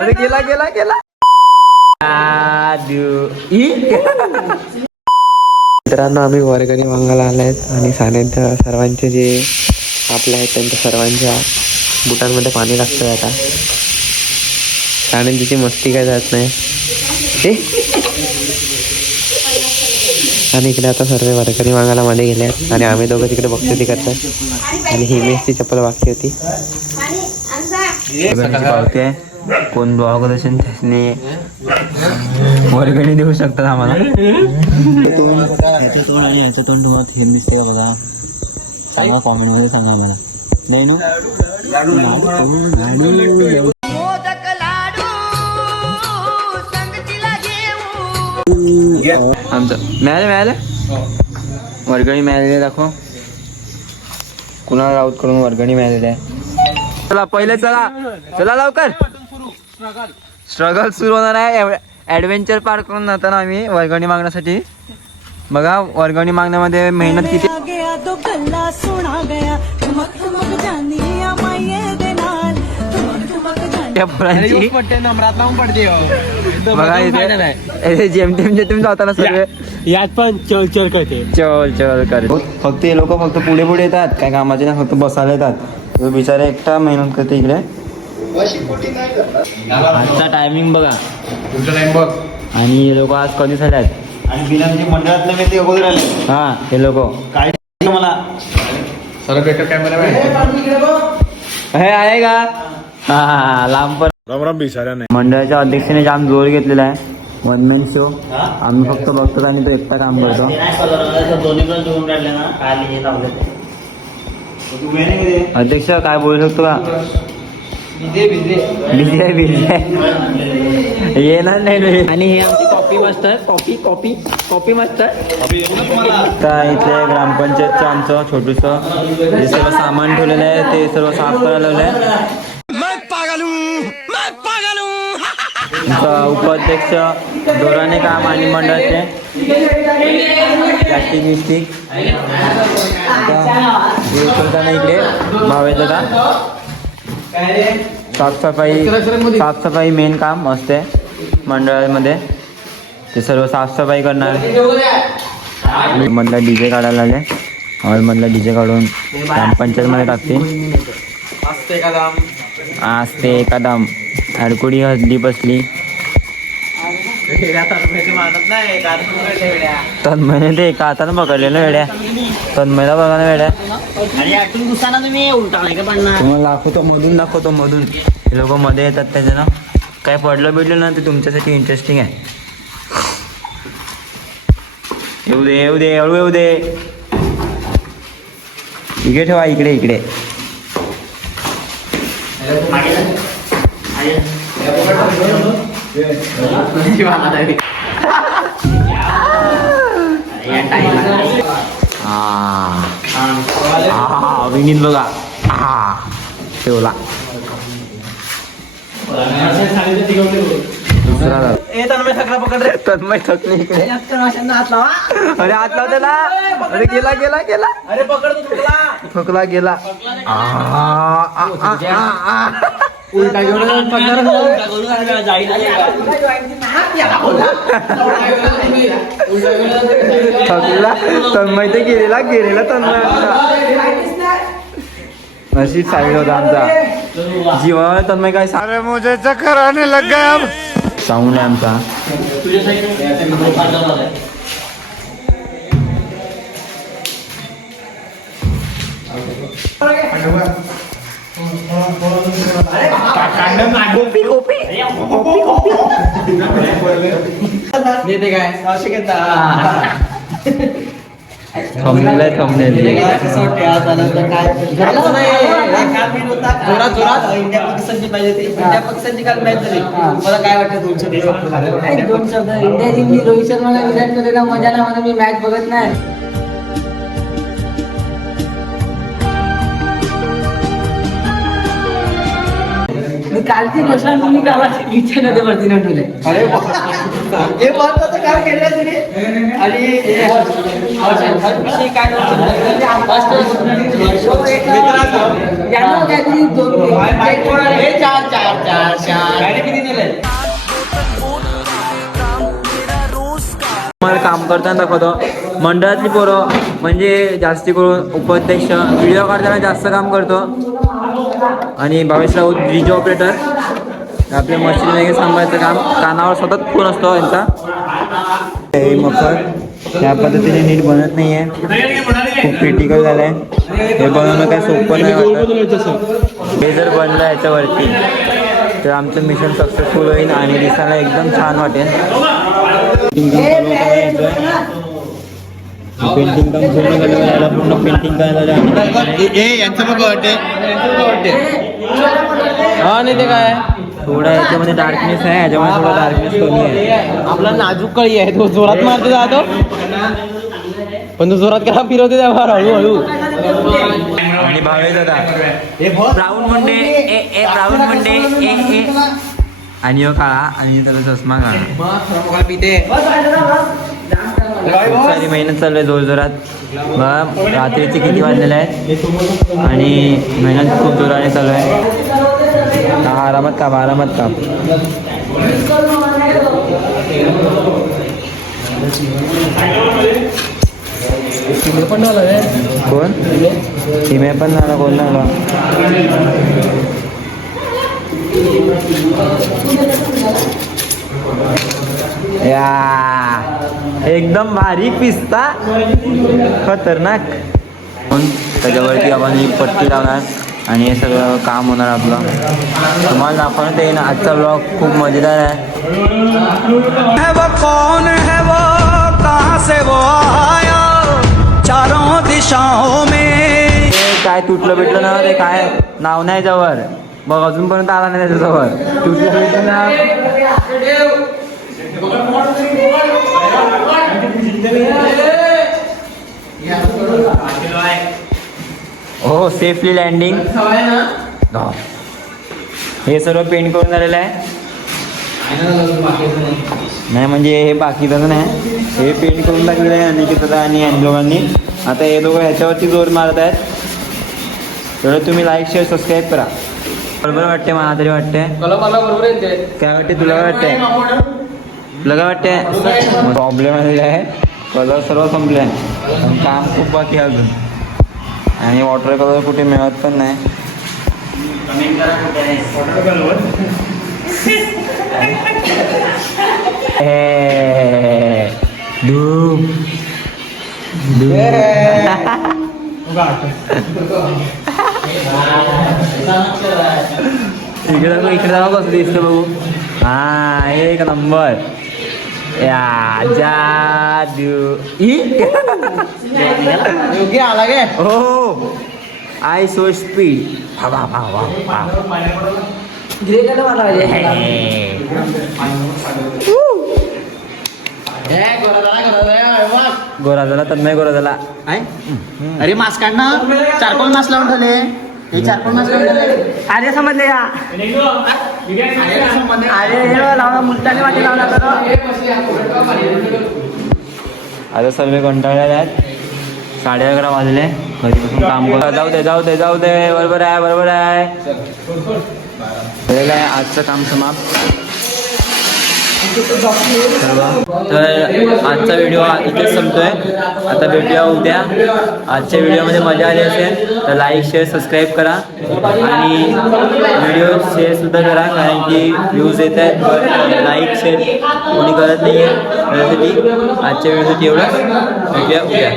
अरे गेला गेला गेला. मित्रांनो आम्ही वर्गणी मागायला आलायत आणि सान्याच्या सर्वांचे जे आपले आहेत त्यांच्या सर्वांच्या बुटांमध्ये पाणी लागतंय आता. सान्यांची मस्ती काय जात नाही. आणि इकडे आता सर्व वर्गणी मागायला मध्ये गेले आहेत आणि आम्ही दोघं तिकडे बघतो ती करतात. आणि हिमेशची चप्पल बाकी होती. पावते कोण ब्लॉग असेल त्याने वर्गणी देऊ शकतात आम्हाला. याचं तोंड आणि याचं तोंड तुम्हाला थेंब दिसते का बघा. सांगा कॉमेंटमध्ये सांगा आम्हाला. नाही ना आमचं मिळालं वर्गणी मिळालेली दाखव. कुणाला आउट करून वर्गणी मिळालेली आहे. चला पहिले चला चला लवकर. स्ट्रगल सुरू होणार आहे. ॲडव्हेंचर पार्क करून जाताना आम्ही वर्गणी मागण्यासाठी. बघा वर्गणी मागण्यामध्ये मेहनत किती. बघा इथे जेमतेम जाताना सगळे यात पण चल चल करते. चल चल कर. फक्त हे लोक फक्त पुढे पुढे येतात काय कामाचे ना. फक्त बसायला येतात. बिचारे एकटा मेहनत करते इकडे. आजचा टायमिंग बघा. तुमचा टाइम बघ. आणि हे लोक आज कधी झाले आहेत. आणि बिना म्हणजे मंडळातले मी ते अगोदर आले. हा हे लोक काय मला सर बेटर कॅमेरा हे आहे का. हा लांब पण. राम राम बिचारा नाही. मंडळाच्या अध्यक्षाने जाम जोर घेतलेला आहे. One man show. आम्ही फक्त बघतो आणि तो एकटा काम करतो. दोन्ही पण जोडून राहिले ना काल हे लावले. अध्यक्ष काय बोलू शकतो का. बिझी आहे येणार नाही. आणि हे आमची कॉपी मास्टर कॉपी मास्टर. आता इथे ग्रामपंचायतचं आमचं छोटूसं जे सर्व सामान ठेवलेलं आहे ते सर्व साफ करायला लावलं आहे. आमचा उपाध्यक्ष दोराने काम आणि मंडळाचे प्लास्टिक मिस्टिक. आता हे करताना इकडे भावे दादा साफसफाई मेन काम असते मंडळामध्ये. ते सर्व साफसफाई करणार. मधला डीजे काढायला आले. हॉलमधला डीजे काढून ग्रामपंचायतमध्ये टाकते. आज ते एकादम अडकुडी हसली बसली. तन्मयने ते एका हातानं पकडलेलं वेड्या. तन्मयला बघा ना वेड्या. तुम्हाला दाखवतो मधून हे लोक मध्ये येतात. त्याच्यानं काय पडलं बिडलं ना ते तुमच्यासाठी इंटरेस्टिंग आहे. येऊ दे हळू येऊ दे. इकडे ठेवा इकडे. विनीत बघा ठेवला. तन्मय थकले इकडे. अरे हात लाव त्याला. अरे गेला. अरे पकड थकला गेला. उलटा घेऊन थकला तन्मय ते गेलेला तन्मय. अशी साईड होता आमचा जीवा. तन्मय काय अरे मुझे चक्कर आने लग गया अब. साऊंड आहे आमचा. थंबनेल इंडिया पाकिस्तानची पाहिजे. इंडिया पाकिस्तानची काल मॅच झाली. मला काय वाटतं 2 शब्द. इंडिया जिंकली. रोहित शर्माला विराट कोहलीला मजा नाही म्हणून मी मॅच बघत नाही. कालची गोष्ट तुम्ही इच्छेमध्ये वरती न ठेवले. हे महत्वाचं काम केलं तुम्ही. आणि काय चार मला काम करताना दाखवतो. मंडळातली पोरं म्हणजे जास्ती करून उपाध्यक्ष व्हिडिओ काढताना जास्त काम करतो. आणि भावेश राऊत डीजे ऑपरेटर आपल्या मशीन वगैरे सांभाळायचं काम. कानावर सतत फोन असतो यांचा. हे मखर त्या पद्धतीने नीट बनत नाही आहे. खूप क्रिटिकल झालं आहे. हे बनवणं काही सोपं नाही वाटत. हे जर बनलं याच्यावरती तर आमचं मिशन सक्सेसफुल होईल आणि दिसायला एकदम छान वाटेल. पेंटिंग काम पूर्ण करायला याला पूर्ण पेंटिंग करायला यांचं बघ वाटते हा नाही ते काय थोडा याच्यामध्ये डार्कनेस आहे. याच्यामध्ये थोडा डार्कनेस कमी आहे. आपला नाजूक कळी आहे तो जोरात मारते जातो पण तो जोरात करा फिरवते त्या फार हळूहळू. आणि भावे दादा ब्राऊन मंडे ए ब्राऊन मंडे ए आणि हो काळा आणि त्याला चष्मा काळा. खूप सारी मेहनत चालू आहे जोरजोरात. बघा रात्रीचे किती वाजलेले आहेत आणि मेहनत खूप जोराने चालू आहे. आरामात काप आरामात काप. कोण हिमे पण झाला कोण लागला. या एकदम बारीक पिस्ता खतरनाक. त्याच्यावरती आपण ही पट्टी लावणार आणि हे सगळं काम होणार आपलं. तुम्हाला दाखवण्यात येईल. आजचा ब्लॉग खूप मजेदार आहे. वो कौन है वो कहाँ से वो आया चारों दिशाओं में. काय तुटलं भेटलं ना ते काय नाव नाही जवळ बघ अजूनपर्यंत आला नाही त्याच्याजवळ. तुटलं भेटलं ना हो सेफली लँडिंग. हे सर्व पेंट करून झालेलं आहे. नाही म्हणजे हे बाकीचं नाही. हे पेंट करून टाकलेलं आहे अनिकेतदा आणि यांनी दोघांनी. आता हे दोघं ह्याच्यावरती जोर मारत आहेत. तर तुम्ही लाईक शेअर सबस्क्राईब करा. बरोबर वाटते मला तरी वाटते. काय वाटते तुला काय वाटते. तुला काय वाटते. प्रॉब्लेम आलेला आहे. कलर सर्व संपले आहे पण काम खूप बाकी आहे अजून. आणि वॉटर कलर कुठे मिळत पण नाही. धूप इकडे जाऊ कसं दिसतं बघू. हा एक नंबर. या जादू योग्य आला गे हो I so speed. Grey colour वाला गोरा झाला तन्मय गोरा झाला. अरे मास्क काढ ना. चारकोल मास्क लावून झाले हे चारकोल मास्क लावून झाले. अरे समजले का. अरे लावला मुलतानी वाटी लावला तर आता सर्व कंटाळलेले आहेत. 11:30 वाजले. कधीपासून काम करत. जाऊ दे बरोबर आहे. झालेलं आहे आजचं काम समाप्त. तर आजचा व्हिडिओ इथेच संपतोय. आता भेटूया उद्या. आजच्या व्हिडिओमध्ये मजा आली असेल तर लाईक शेअर सबस्क्राईब करा आणि व्हिडिओ शेअर सुद्धा करा. कारण की व्ह्यूज येत आहेत. लाईक शेअर कोणी करत नाही आहे. त्यासाठी आजच्या व्हिडिओसाठी एवढं. भेटूया उद्या.